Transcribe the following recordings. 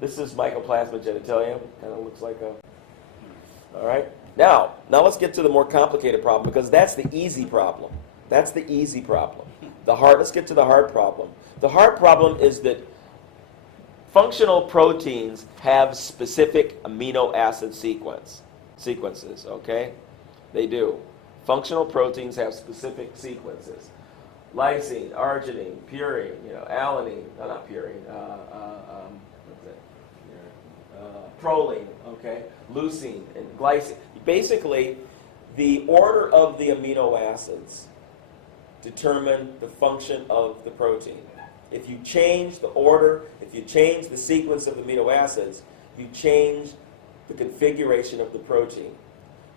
This is mycoplasma genitalium. Kind of looks like a... All right? Now let's get to the more complicated problem, because that's the easy problem. That's the easy problem. Let's get to the hard problem. The hard problem is that functional proteins have specific amino acid sequences, okay? They do. Functional proteins have specific sequences. Lysine, arginine, purine, alanine, not purine, what's it? Proline, okay? Leucine and glycine. Basically, the order of the amino acids determine the function of the protein. If you change the order, if you change the sequence of amino acids, you change the configuration of the protein.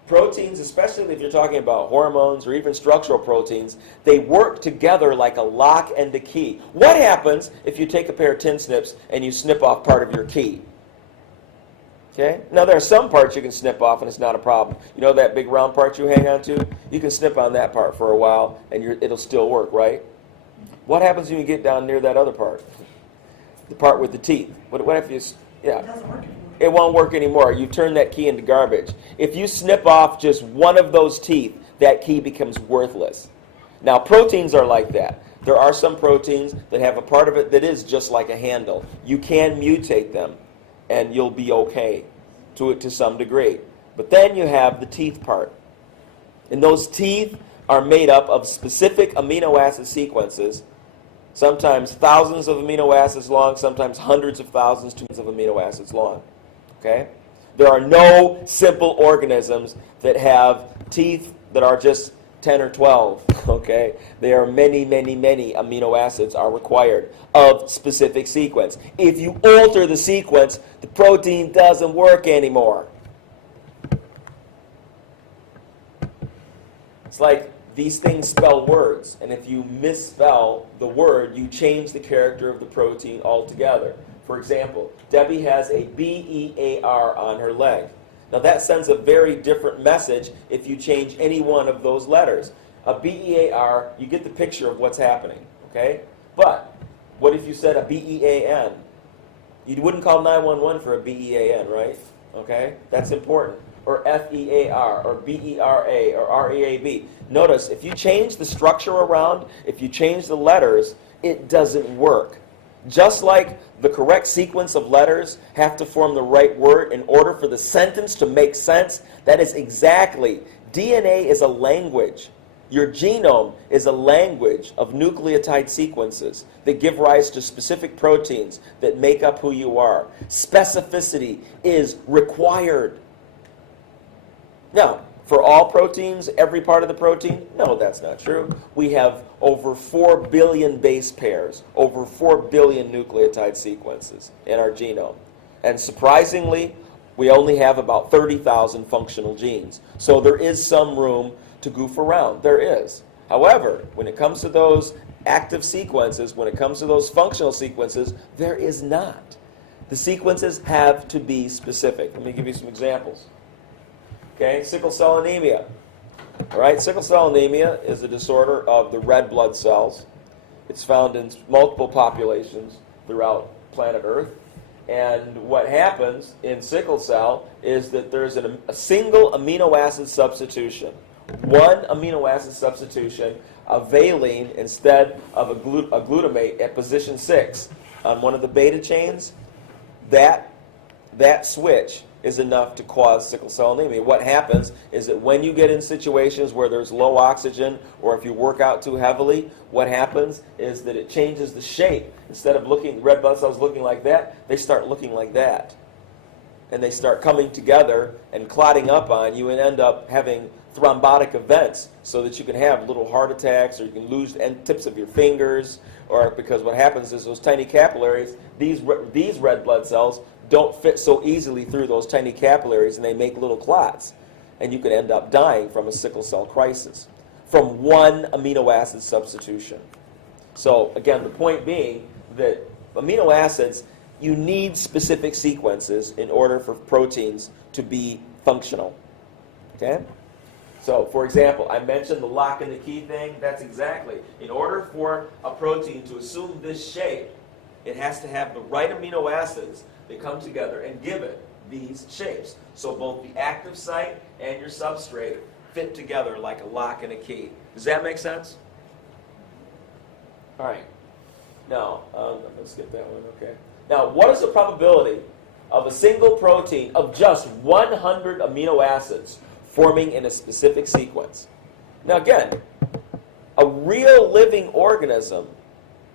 Proteins, especially if you're talking about hormones or even structural proteins, they work together like a lock and a key. What happens if you take a pair of tin snips and you snip off part of your key? Okay? Now there are some parts you can snip off and it's not a problem. You know that big round part you hang on to? You can snip on that part for a while and it'll still work, right? What happens when you get down near that other part? The part with the teeth. What if you... Yeah. It doesn't work anymore. It won't work anymore. You turn that key into garbage. If you snip off just one of those teeth, that key becomes worthless. Now, proteins are like that. There are some proteins that have a part of it that is just like a handle. You can mutate them, and you'll be okay to some degree. But then you have the teeth part. And those teeth are made up of specific amino acid sequences, sometimes thousands of amino acids long, sometimes hundreds of thousands of amino acids long. Okay? There are no simple organisms that have teeth that are just 10 or 12. Okay? There are many, many, many amino acids are required of specific sequence. If you alter the sequence, the protein doesn't work anymore. It's like these things spell words, and if you misspell the word, you change the character of the protein altogether. For example, Debbie has a B-E-A-R on her leg. Now that sends a very different message if you change any one of those letters. A B-E-A-R, you get the picture of what's happening, okay? But what if you said a B-E-A-N? You wouldn't call 911 for a B-E-A-N, right? Okay? That's important. Or F-E-A-R, or B-E-R-A, or R-E-A-B. Notice, if you change the structure around, if you change the letters, it doesn't work. Just like the correct sequence of letters have to form the right word in order for the sentence to make sense, that is exactly. DNA is a language. Your genome is a language of nucleotide sequences that give rise to specific proteins that make up who you are. Specificity is required. Now, for all proteins, every part of the protein? No, that's not true. We have over 4 billion base pairs, over 4 billion nucleotide sequences in our genome. And surprisingly, we only have about 30,000 functional genes. So there is some room to goof around. There is. However, when it comes to those active sequences, when it comes to those functional sequences, there is not. The sequences have to be specific. Let me give you some examples. Okay, sickle cell anemia. All right, sickle cell anemia is a disorder of the red blood cells. It's found in multiple populations throughout planet Earth. And what happens in sickle cell is that there's a single amino acid substitution. One amino acid substitution of valine instead of a glutamate at position 6 on one of the beta chains. That switch is enough to cause sickle cell anemia. What happens is that when you get in situations where there's low oxygen or if you work out too heavily, what happens is that it changes the shape. Instead of red blood cells looking like that, they start looking like that. And they start coming together and clotting up on you and end up having thrombotic events so that you can have little heart attacks or you can lose the end tips of your fingers, or because what happens is those tiny capillaries, these red blood cells don't fit so easily through those tiny capillaries and they make little clots. And you could end up dying from a sickle cell crisis from one amino acid substitution. So again, the point being that amino acids, you need specific sequences in order for proteins to be functional. Okay? So, for example, I mentioned the lock and the key thing. That's exactly. In order for a protein to assume this shape, it has to have the right amino acids that come together and give it these shapes. So both the active site and your substrate fit together like a lock and a key. Does that make sense? All right. Now, let's get that one, okay. Now, what is the probability of a single protein of just 100 amino acids forming in a specific sequence? Now, again, a real living organism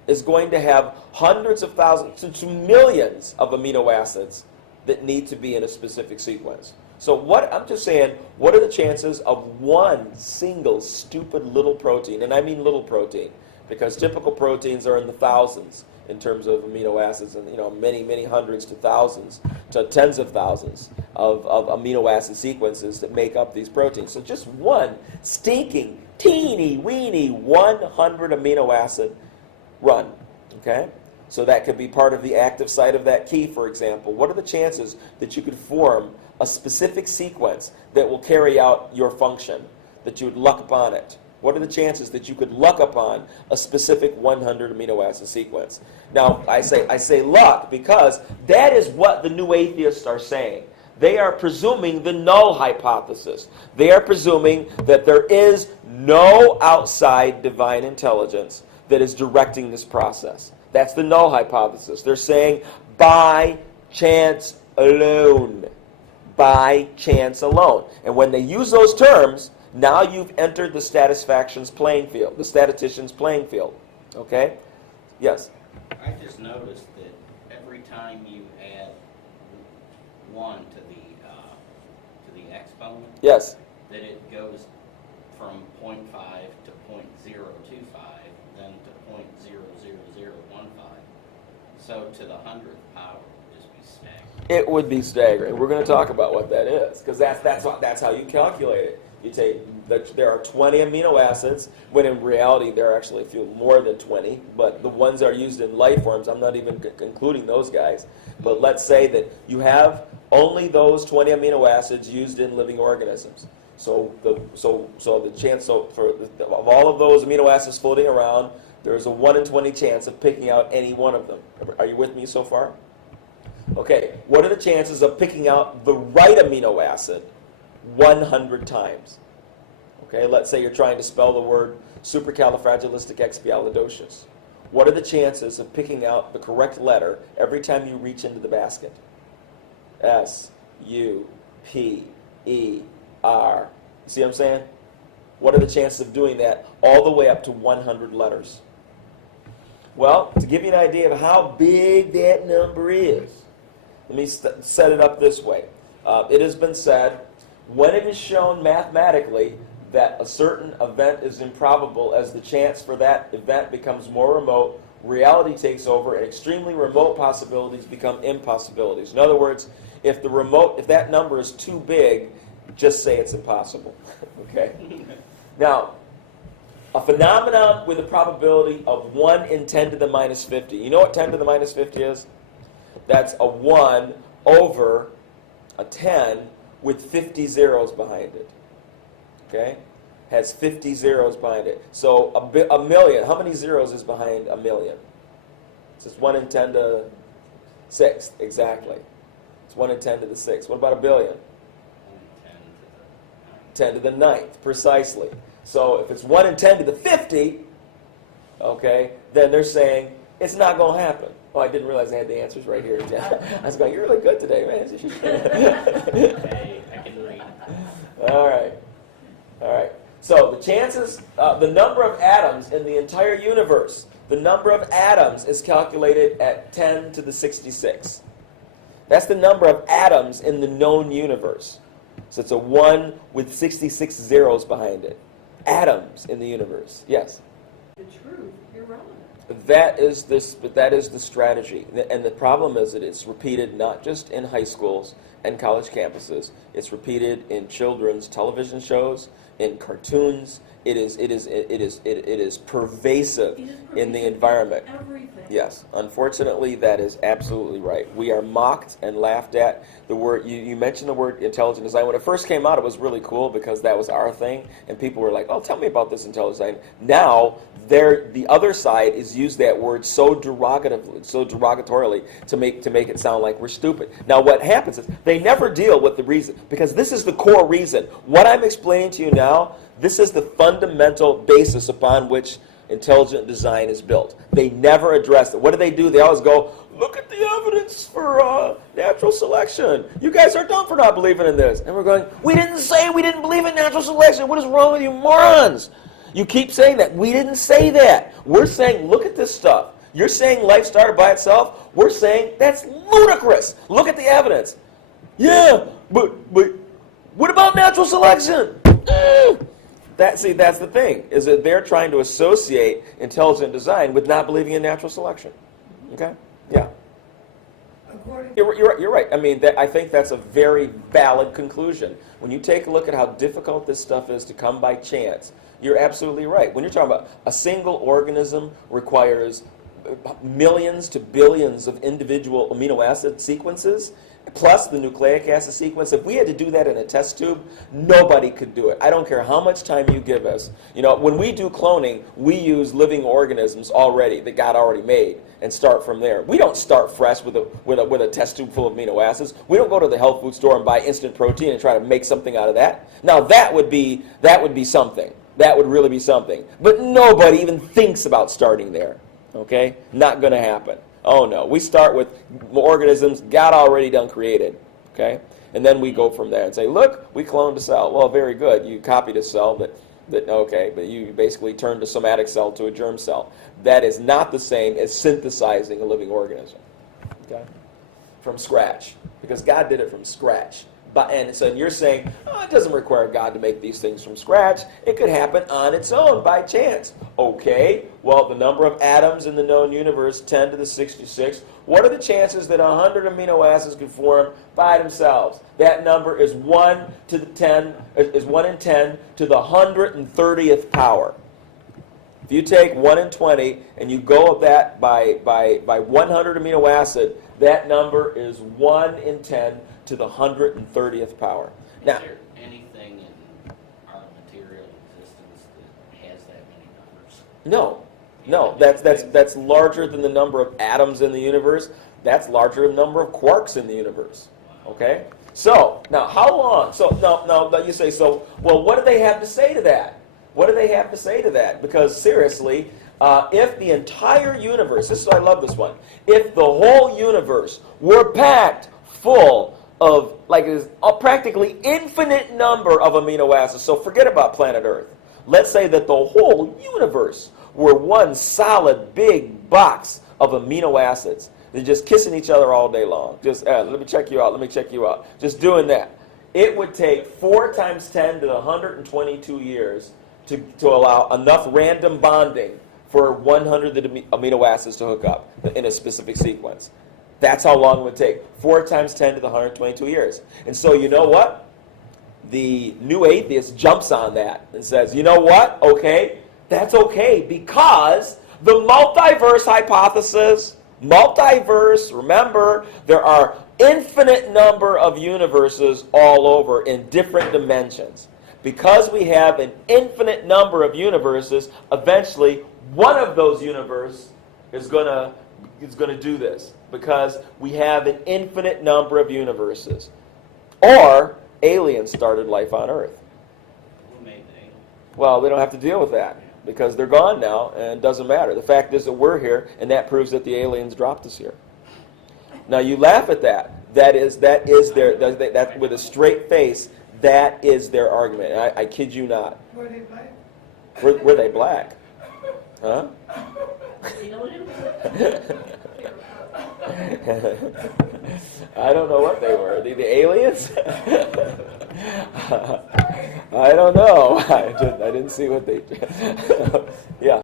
is going to have hundreds of thousands to millions of amino acids that need to be in a specific sequence. So I'm just saying, what are the chances of one single stupid little protein, and I mean little protein, because typical proteins are in the thousands in terms of amino acids, and many hundreds to thousands to tens of thousands of amino acid sequences that make up these proteins. So just one stinking, teeny weeny 100 amino acid run, okay? So that could be part of the active site of that key, for example. What are the chances that you could form a specific sequence that will carry out your function, that you would luck upon it? What are the chances that you could luck upon a specific 100 amino acid sequence? Now, I say luck because that is what the new atheists are saying. They are presuming the null hypothesis. They are presuming that there is no outside divine intelligence that is directing this process. That's the null hypothesis. They're saying by chance alone. By chance alone. And when they use those terms, now you've entered the statistician's playing field. The statistician's playing field. Okay? Yes? I just noticed that every time you add 1 to the exponent, yes, that it goes from 0.5 to 0.025, then to 0.00015. So to the 100th power would just be staggering. it would be staggering. We're going to talk about what that is, because that's how you calculate it. You take there are 20 amino acids, when in reality there are actually a few more than 20, but the ones that are used in life forms, I'm not even including those guys. But let's say that you have only those 20 amino acids used in living organisms. So the chance of all of those amino acids floating around, there's a 1 in 20 chance of picking out any one of them. Are you with me so far? Okay, what are the chances of picking out the right amino acid 100 times? Okay, let's say you're trying to spell the word supercalifragilisticexpialidocious. What are the chances of picking out the correct letter every time you reach into the basket? S, U, P, E, R. See what I'm saying? What are the chances of doing that all the way up to 100 letters? Well, to give you an idea of how big that number is, let me set it up this way. It has been said, when it is shown mathematically that a certain event is improbable, as the chance for that event becomes more remote, reality takes over, and extremely remote possibilities become impossibilities. In other words, if that number is too big, just say it's impossible. Okay? Now, a phenomenon with a probability of 1 in 10 to the minus 50. You know what 10 to the minus 50 is? That's a 1 over a 10 with 50 zeros behind it. Okay? Has 50 zeros behind it. So a million, how many zeros is behind a million? It's just 1 in 10 to 6, exactly. It's 1 in 10 to the 6. What about a billion? 10 to the 9th, precisely. So if it's 1 in 10 to the 50, okay, then they're saying it's not going to happen. Oh, I didn't realize I had the answers right here. I was going, you're really good today, man. Hey, I can read. All right. So the chances, the number of atoms in the entire universe, the number of atoms is calculated at 10 to the 66. That's the number of atoms in the known universe. So it's a 1 with 66 zeros behind it. Atoms in the universe. Yes? The truth, irrelevant. That is the strategy. And the problem is that it's repeated not just in high schools and college campuses. It's repeated in children's television shows. in cartoons. It is pervasive It is in the pervasive environment. Everything. Yes, unfortunately, that is absolutely right. We are mocked and laughed at. The word you mentioned the word intelligent design. When it first came out, it was really cool because that was our thing, and people were like, "Oh, tell me about this intelligent design." Now, the other side is used that word so derogatorily to make it sound like we're stupid. Now, what happens is they never deal with the reason, because this is the core reason. What I'm explaining to you now, this is the fundamental basis upon which intelligent design is built. They never address it. What do? They always go, look at the evidence for natural selection. You guys are dumb for not believing in this. And we're going, we didn't say we didn't believe in natural selection. What is wrong with you morons? You keep saying that. We didn't say that. We're saying, look at this stuff. You're saying life started by itself. We're saying that's ludicrous. Look at the evidence. Yeah, but what about natural selection? That's the thing, is that they're trying to associate intelligent design with not believing in natural selection. Okay? Yeah. You're right. I mean, I think that's a very valid conclusion. When you take a look at how difficult this stuff is to come by chance, you're absolutely right. When you're talking about a single organism requires millions to billions of individual amino acid sequences, plus the nucleic acid sequence. If we had to do that in a test tube, nobody could do it. I don't care how much time you give us. You know, when we do cloning, we use living organisms already that God already made and start from there. We don't start fresh with a test tube full of amino acids. We don't go to the health food store and buy instant protein and try to make something out of that. Now that would be something. That would really be something. But nobody even thinks about starting there. Okay? Not going to happen. Oh no, we start with organisms God already done created, okay? And then we go from there and say, look, we cloned a cell. Well, very good. You copied a cell but you basically turned a somatic cell to a germ cell. That is not the same as synthesizing a living organism, okay? From scratch, because God did it from scratch. And so you're saying, it doesn't require God to make these things from scratch. It could happen on its own by chance. Okay, well, the number of atoms in the known universe, 10 to the 66. What are the chances that 100 amino acids could form by themselves? That number is 1 in 10 to the 130th power. If you take 1 in 20 and you go of that by 100 amino acid, that number is 1 in 10 to the 130th power. Now, is there anything in our material existence that has that many numbers? No. That's larger than the number of atoms in the universe. That's larger than the number of quarks in the universe. Okay? So, now how long? So, now you say, so, well, what do they have to say to that? What do they have to say to that? Because seriously, if the entire universe, I love this one, if the whole universe were packed full of a practically infinite number of amino acids, so forget about planet Earth. Let's say that the whole universe were one solid big box of amino acids. They're just kissing each other all day long. Just, let me check you out, let me check you out. Just doing that. It would take 4 times 10 to the 122 years to allow enough random bonding for 100 amino acids to hook up in a specific sequence. That's how long it would take. 4 times 10 to the 122 years. And so you know what? The new atheist jumps on that and says, you know what? Okay, that's okay, because the multiverse hypothesis, remember, there are infinite number of universes all over in different dimensions. Because we have an infinite number of universes, eventually one of those universes is going to do this, because we have an infinite number of universes. Or aliens started life on Earth. Who made the aliens? Well, we don't have to deal with that, because they're gone now, and it doesn't matter. The fact is that we're here, and that proves that the aliens dropped us here. Now, you laugh at that. That is that with a straight face, that is their argument. I kid you not. Were they black? Were they black? Huh? I don't know what they were. The aliens? I don't know. I didn't see what they... Yeah.